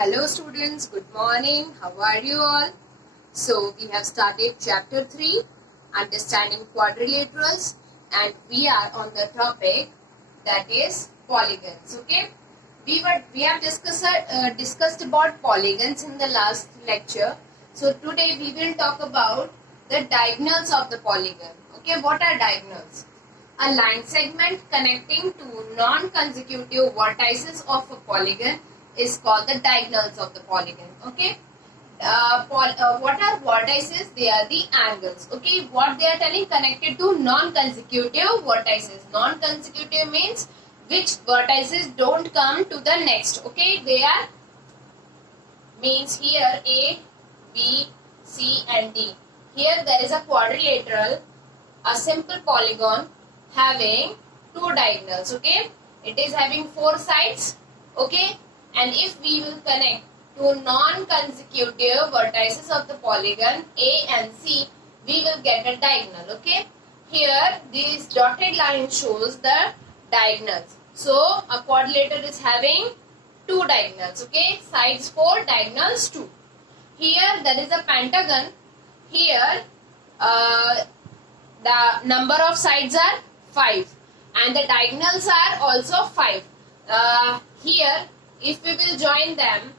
Hello students, good morning. How are you all? So we have started chapter 3, understanding quadrilaterals, and we are on the topic that is polygons. Okay, we have discussed about polygons in the last lecture. So today we will talk about the diagonals of the polygon. Okay, what are diagonals? A line segment connecting two non-consecutive vertices of a polygon is called the diagonals of the polygon. Okay. What are vertices? They are the angles. Okay. What they are telling, connected to non-consecutive vertices. Non-consecutive means which vertices don't come to the next. Okay. They are means here A, B, C and D. Here there is a quadrilateral, a simple polygon having two diagonals. Okay. It is having four sides. Okay. And if we will connect two non-consecutive vertices of the polygon A and C, we will get a diagonal. Okay. Here this dotted line shows the diagonals. So a quadrilateral is having two diagonals. Okay. Sides 4, diagonals 2. Here there is a pentagon. Here the number of sides are 5 and the diagonals are also 5. Here if we will join them,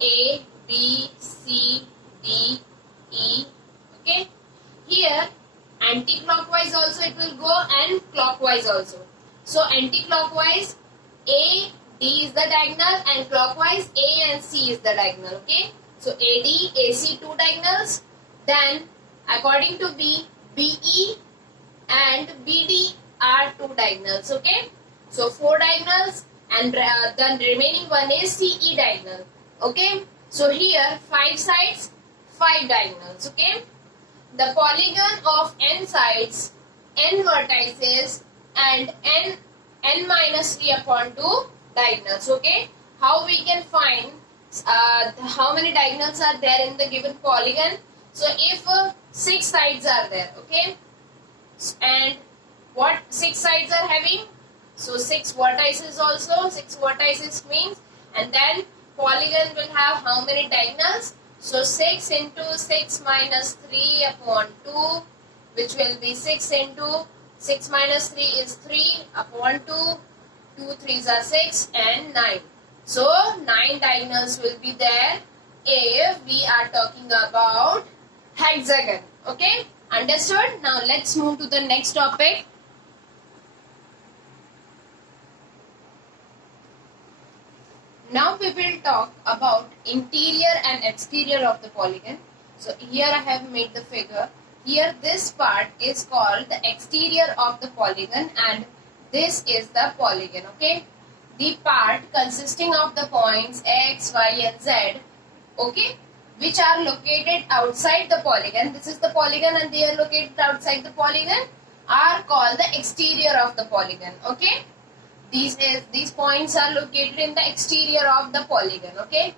A, B, C, D, E, okay. Here anti-clockwise also it will go and clockwise also. So anti-clockwise A, D is the diagonal and clockwise A and C is the diagonal, okay. So AD, AC two diagonals. Then according to B, BE and BD are two diagonals, okay. So 4 diagonals. And the remaining one is CE diagonal. Okay. So here 5 sides, 5 diagonals. Okay. The polygon of n sides, n vertices and n minus 3 upon 2 diagonals. Okay. How we can find how many diagonals are there in the given polygon? So if 6 sides are there. Okay. And what 6 sides are having? So 6 vertices also, 6 vertices means, and then polygon will have how many diagonals? So 6 into 6 minus 3 upon 2, which will be 6 into 6 minus 3 is 3 upon 2, 2 3s are 6 and 9. So 9 diagonals will be there if we are talking about hexagon. Okay, understood? Now let's move to the next topic. Now we will talk about interior and exterior of the polygon. So here I have made the figure. Here this part is called the exterior of the polygon and this is the polygon. Okay. The part consisting of the points X, Y and Z, okay, which are located outside the polygon. This is the polygon and they are located outside the polygon, are called the exterior of the polygon. Okay. These points are located in the exterior of the polygon. Okay.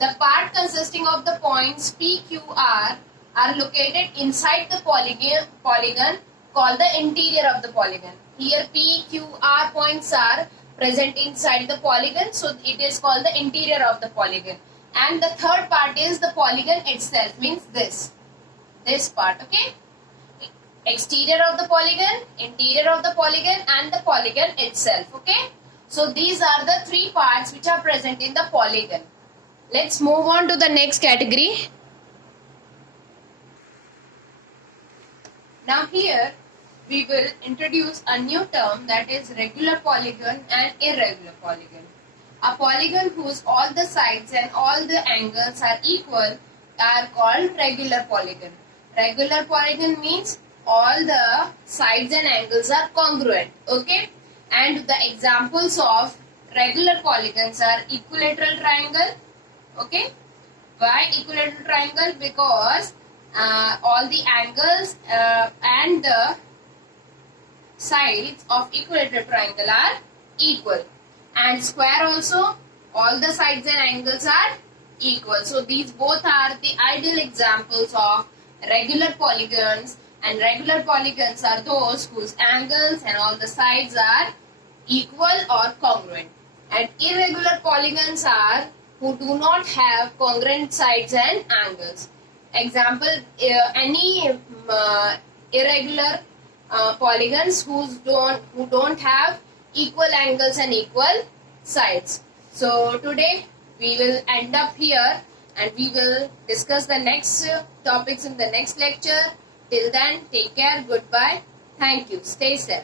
The part consisting of the points P, Q, R are located inside the polygon called the interior of the polygon. Here P, Q, R points are present inside the polygon, so it is called the interior of the polygon. And the third part is the polygon itself, means this part. Okay. Exterior of the polygon, interior of the polygon and the polygon itself. Okay. So these are the 3 parts which are present in the polygon. Let's move on to the next category. Now here we will introduce a new term, that is regular polygon and irregular polygon. A polygon whose all the sides and all the angles are equal are called regular polygon. Regular polygon means all the sides and angles are congruent. Okay. And the examples of regular polygons are equilateral triangle. Okay. Why equilateral triangle? Because all the angles and the sides of equilateral triangle are equal. And square also, all the sides and angles are equal. So these both are the ideal examples of regular polygons. And regular polygons are those whose angles and all the sides are equal or congruent. And irregular polygons are who do not have congruent sides and angles. Example, any irregular polygons who don't have equal angles and equal sides. So today we will end up here, and we will discuss the next topics in the next lecture. Till then, take care, goodbye, thank you, stay safe.